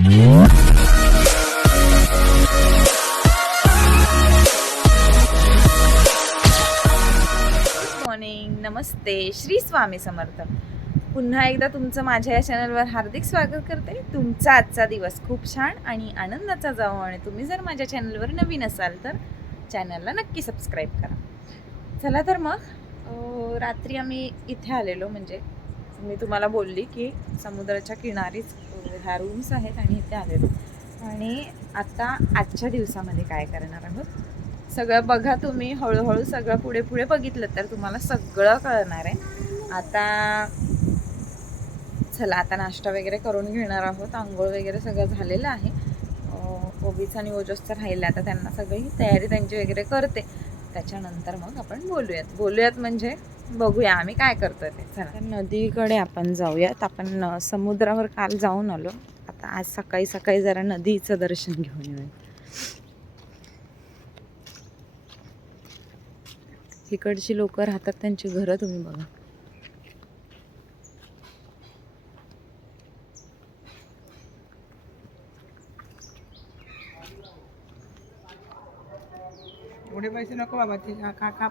Morning नमस्ते. श्री स्वामी समर्थ. पुन्हा एकदा तुमचं माझ्या या चॅनलवर हार्दिक स्वागत करते. तुमचा आजचा दिवस खूप छान आणि आनंदाचा जावो आणि तुम्ही जर माझ्या चॅनलवर नवीन असाल तर चॅनलला नक्की सबस्क्राईब करा. चला तर मग. रात्री आम्ही इथे आलेलो म्हणजे मी तुम्हाला बोलली की समुद्राच्या किनारीच ह्या रूम्स आहेत आणि इथे आलेलो. आणि आता आजच्या दिवसामध्ये काय करणार आहोत? सगळं बघा तुम्ही हळूहळू सगळं पुढे पुढे बघितलं तर तुम्हाला सगळं कळणार आहे. आता चला आता नाश्ता वगैरे करून घेणार आहोत. आंघोळ वगैरे सगळं झालेलं आहे. अं, ओबीचा आणि ओजसचं राहिलं आता त्यांना सगळी तयारी त्यांची वगैरे करते. त्याच्यानंतर मग आपण बोलूयात. बोलूयात म्हणजे बघूया आम्ही काय करतोय ते. चला. नदीकडे आपण जाऊयात. आपण समुद्रावर काल जाऊन आलो. आता आज सकाळी सकाळी जरा नदीचं दर्शन घेऊन येऊया. इकडची लोक राहतात त्यांची घरं तुम्ही बघा. एवढे पैसे नको बाबा ते खा खा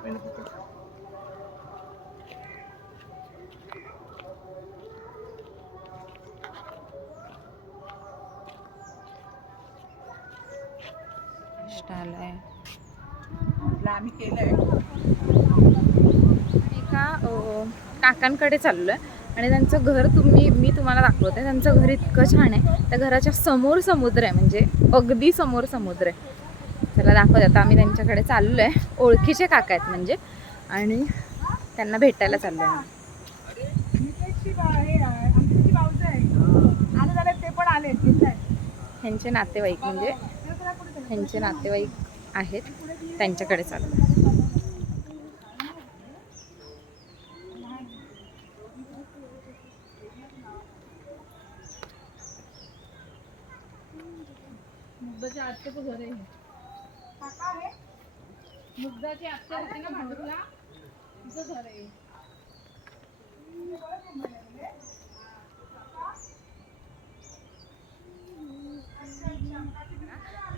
ते. स्टाल आहे आम्ही केलंय. एका काकांकडे चाललो आहे आणि त्यांचं घर तुम्ही मी तुम्हाला दाखवते. त्यांचं घर इतकं छान आहे. त्या घराच्या समोर समुद्र आहे. म्हणजे अगदी समोर समुद्र आहे. त्याला दाखवते. आता आम्ही त्यांच्याकडे चाललो आहे ओळखीचे काका आहेत म्हणजे. आणि त्यांना भेटायला चाललो आहे हे आले आले. ह्यांचे नातेवाईक म्हणजे? ह्यांचे नातेवाईक आहेत त्यांच्याकडे चाललो आहे. मुग्धाच्या आत्याचं आत्या होती ना भांडुपला तिचं घर आहे.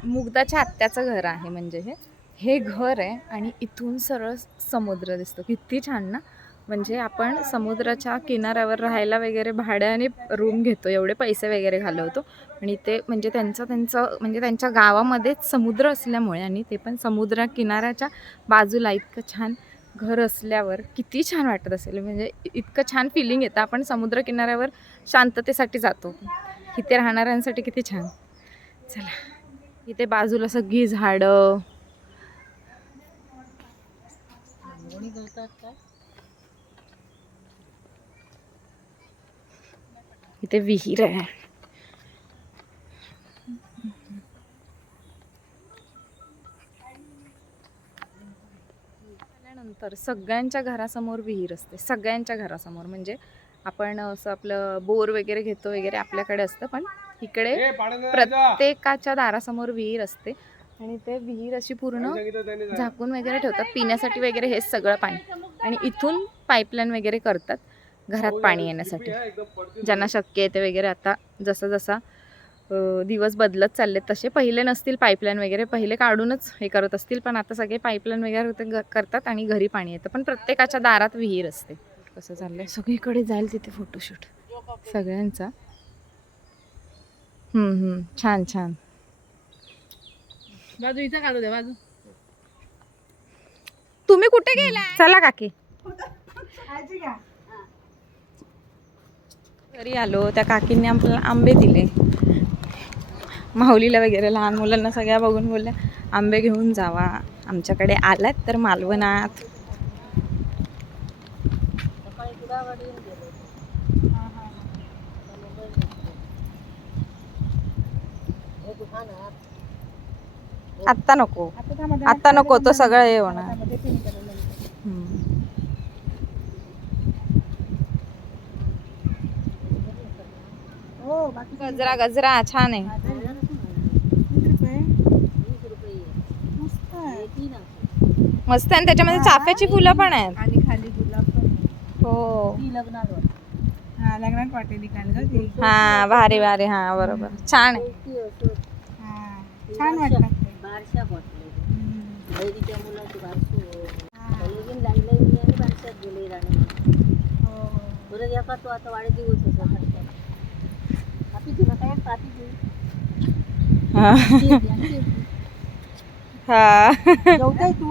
मुग्धाच्या आत्याचं घर आहे म्हणजे हे. हे घर आहे आणि इथून सरळ समुद्र दिसतो. किती छान ना. म्हणजे आपण समुद्राच्या किनाऱ्यावर राहायला वगैरे भाड्याने रूम घेतो. एवढे पैसे वगैरे घालवतो. आणि ते म्हणजे त्यांचं त्यांचं म्हणजे त्यांच्या गावामध्येच समुद्र असल्यामुळे आणि ते पण समुद्र किनाऱ्याच्या बाजूला इतकं छान घर असल्यावर किती छान वाटत असेल. म्हणजे इतकं छान फिलिंग येतं. आपण समुद्र किनाऱ्यावर शांततेसाठी जातो. इथे राहणाऱ्यांसाठी किती छान. चला. इथे बाजूला सगळी झाडं. इथे विहीर आहे. त्यानंतर सगळ्यांच्या घरासमोर विहीर असते. सगळ्यांच्या घरासमोर. म्हणजे आपण असं आपलं बोर वगैरे घेतो वगैरे आपल्याकडे असतं पण इकडे प्रत्येकाच्या दारासमोर विहीर असते आणि ते विहीर अशी पूर्ण झाकून वगैरे ठेवतात. पिण्यासाठी वगैरे हेच सगळं पाणी. आणि इथून पाईपलाईन वगैरे करतात. घरात पाणी येण्यासाठी. ज्यांना शक्य आहे ते वगैरे आता जसं जसा दिवस बदलत चालले तसे पहिले नसतील पाईपलाईन वगैरे. पहिले काढूनच हे करत असतील पण आता सगळे पाईपलाईन वगैरे करतात आणि घरी पाणी येतं. पण प्रत्येकाच्या दारात विहीर असते. कसं चाललंय सगळीकडे जाईल तिथे फोटोशूट. सगळ्यांचा. हम्म, हम्म. छान छान. बाजू इथं काढू दे बाजू. तुम्ही कुठे गेला चला काकी. घरी आलो. त्या काकींनी आपल्याला आंबे दिले. माऊलीला वगैरे लहान मुलांना सगळ्या बघून बोलल्या आंबे घेऊन जावा. आमच्याकडे आलात तर मालवणात. आत्ता नको. आत्ता नको तो सगळं हे होणार. हो गजरा गजरा छान आहे. मस्त आहे. मस्त आहे आणि त्याच्यामध्ये चाफ्याची फुलं पण आहेत. आणि खाली गुलाब पण हो. हा लग्नात वाटेली हा भारी भारी. हा बरोबर. छान आहे. छान वाटलं. बारशा. बहिणीच्या मुलाची बारशी. हा. लागलंय मी आणि बारशात गेले राणे. हो. बरं एका तो आता वाढदिवस होता पापी तुला काय पापी तू हा. जेवताय तू?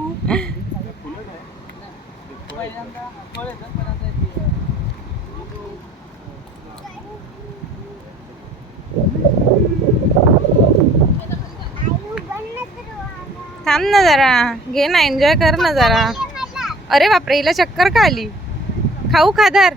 थांब ना जरा. घे ना एन्जॉय कर ना जरा. अरे बापरे हिला चक्कर का आली? खाऊ खादार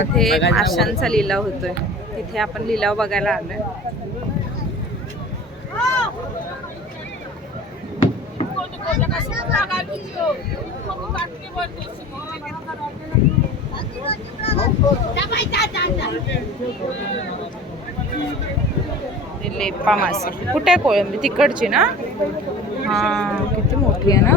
इथे माशांचा लिलाव होतोय. तिथे आपण लिलाव बघायला आलोय. लेपा मासे. कुठे कोळंबी? तिकडची ना? हा किती मोठी आहे ना?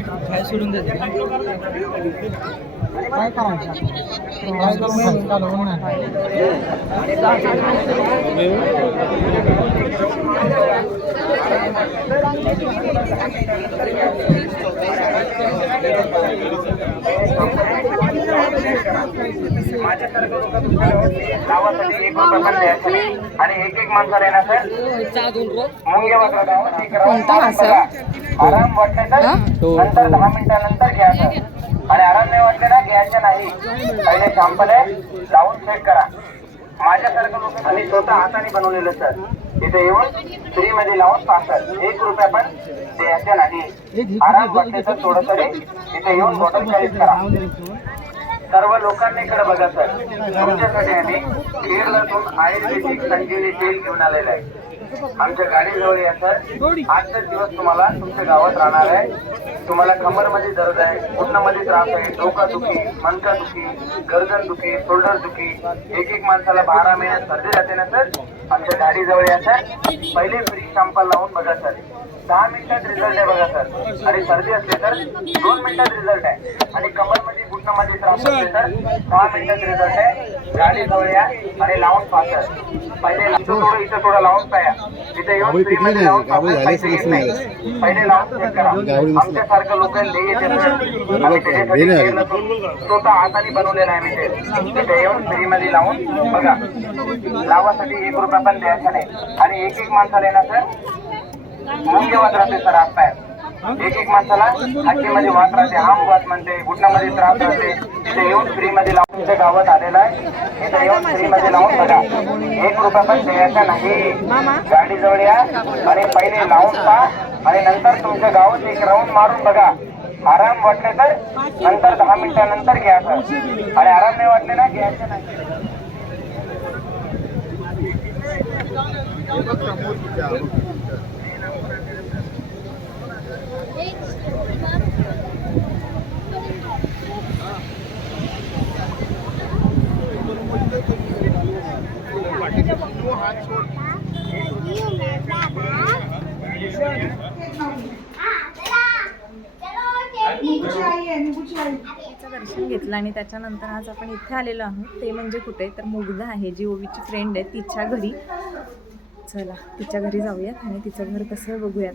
काय सोडून देते. काय करायचं? गावासाठी एक रुपया पण द्यायचा. आणि एक एक माणसाला येणार मुंगे वाजवा गावात एक. आराम वाटले तर नंतर दहा मिनिटानंतर घ्या सर आणि आराम नाही वाटले ना घ्यायचं नाही. पहिले शॅम्पल आहे लावून चेक करा. माझ्यासारखं लोक आणि स्वतः हाताने बनवलेलं सर इथे येऊन फ्री मध्ये लावून पाहतात. एक रुपया पण द्यायचे नाही. आराम तर थोडं तरी इथे येऊन बॉटल खरेदी करा. सर्व लोकांनी इकडे बघा सर. तुमच्यासाठी आम्ही केरळातून आयुर्वेदिक संजीवनी तेल घेऊन आलेलं आहे. आमच्या गाडीजवळ या सर. आजचा दिवस तुम्हाला तुमच्या गावात राहणार आहे. तुम्हाला कमरमध्ये दर्द आहे पोटामध्ये त्रास आहे डोका दुखी मनका दुखी गर्दन दुखी शोल्डर दुखी. एक एक माणसाला बारा महिन्यात सर्दी राहते ना सर. आमच्या गाडीजवळ या सर. पहिले फ्री शॅम्पल लावून बघा सर. दहा मिनिटात रिझल्ट आहे बघा सर आणि सर्दी असले तर दोन मिनिटात रिझल्ट आहे. आणि कमरमध्ये घुटणामध्ये त्रास असले तर दहा मिनिटात रिझल्ट आहे. गाडी जवळ या आणि लावून पाहा सर पहिले इथं थोडं इथं थोडं लावून पाया. इथे येऊन फ्री मध्ये लावून पाहा पैसे घेत नाही. पहिले लावून चेक करा. आमच्यासारखं लोक लई येते स्वतः हाताने बनवलेलं आहे मी ते तिथे येऊन फ्री मध्ये लावून बघा. लावासाठी एक रुपया पण द्यायचा नाही. आणि एक एक माणसाला येणार सर मुख्य वाद राहते सर हात एक एक माणसाला हातीमध्ये वाद राहते आम वाद म्हणते घुटणामध्ये त्रास राहते इथे येऊन फ्रीमध्ये लावून तुमच्या गावात आलेला आहे. इथे येऊन फ्रीमध्ये लावून बघा. एक रुपया पण द्यायचा नाही. गाडी जवळ या आणि पहिले लावून पहा आणि नंतर तुमच्या गावात एक राऊंड मारून बघा. आराम वाटले तर नंतर दहा मिनिटानंतर घ्या सर. आणि आराम नाही वाटले ना घ्यायचं नाही. देवीचं दर्शन घेतलं आणि त्याच्यानंतर आज आपण इथे आलेलो आहोत. ते म्हणजे कुठे? तर मुग्धा आहे. जी ओवीची फ्रेंड आहे तिच्या घरी. चला तिच्या घरी जाऊयात आणि तिचं घर कसं बघूयात.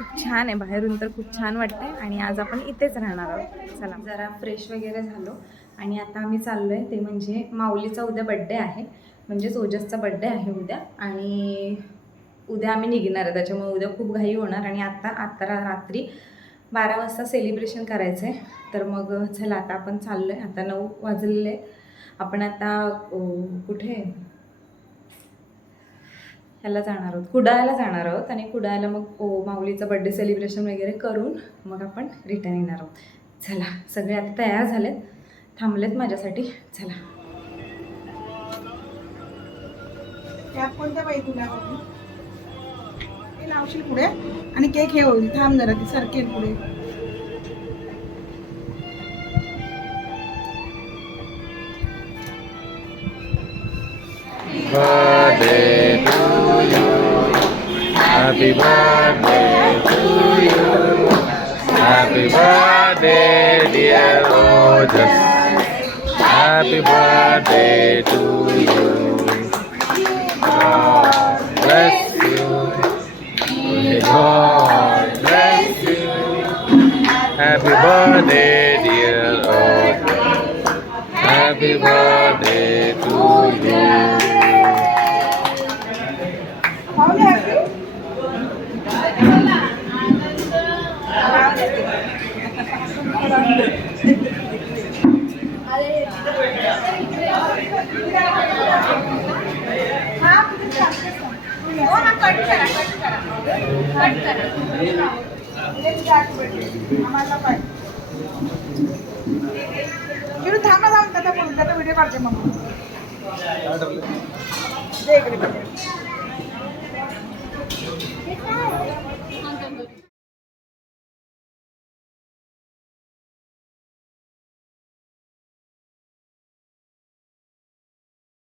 खूप छान आहे. बाहेरून तर खूप छान वाटतंय. आणि आज आपण इथेच राहणार आहोत. चला. जरा फ्रेश वगैरे झालो. आणि आता आम्ही चाललो आहे ते म्हणजे माऊलीचा उद्या बड्डे आहे. म्हणजेच ओजसचा बड्डे आहे उद्या. आणि उद्या आम्ही निघणार आहे. त्याच्यामुळे उद्या खूप घाई होणार. आणि आत्ता आता रात्री बारा वाजता सेलिब्रेशन करायचं आहे तर मग चला आता आपण चाललो आहे आता नऊ वाजलेले. आपण आता कुठे? ह्याला जाणार आहोत. कुडाळला जाणार आहोत आणि कुडाळला मग ओ माऊलीचं बड्डे सेलिब्रेशन वगैरे करून मग आपण रिटर्न येणार आहोत. चला सगळे आता तयार झालेत. थांबलेत माझ्यासाठी. चला. कॅप कोणत्या बाई तुला हे लावशील पुढे? आणि केक हे होईल थांब जरा ती सरकेल पुढे. Happy birthday to you. Happy birthday, dear Ojas. Happy birthday to you. Ah. थांबा थांब त्याचा बोलून त्याचा व्हिडिओ काढते मग दे इकडे